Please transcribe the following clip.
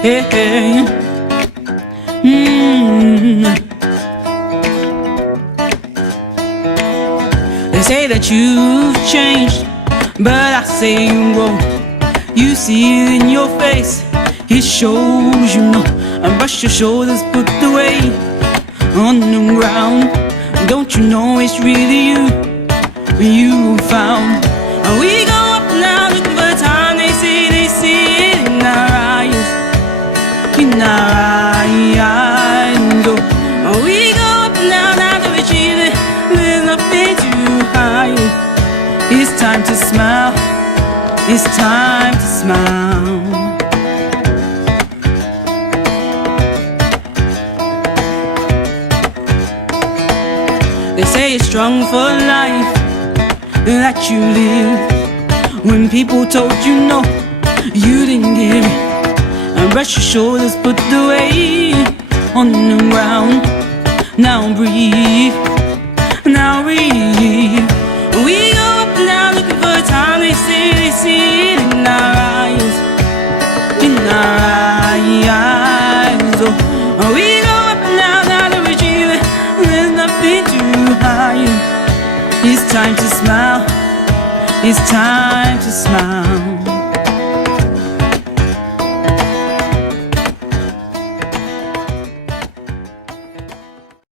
Hey, hey. Mm. They say that you've changed, but I say you won't. You see it in your face, it shows you know. And brush your shoulders, put the weight on the ground. Don't you know it's really you found? And we go up now looking for the time they see it in our eyes, in our eyes. Oh, and we go up now that we achieve it, there's nothing to hide. It's time to smile, it's time to smile. They say it's strong for life that you live. When people told you no, you didn't give it. And brush your shoulders, put the weight on the ground. Now breathe, now breathe. We go up now looking for a time they see it in our eyes, in our eyes. Oh, we go up now that we achieve it, there's nothing to hide. It's time to smile, it's time to smile.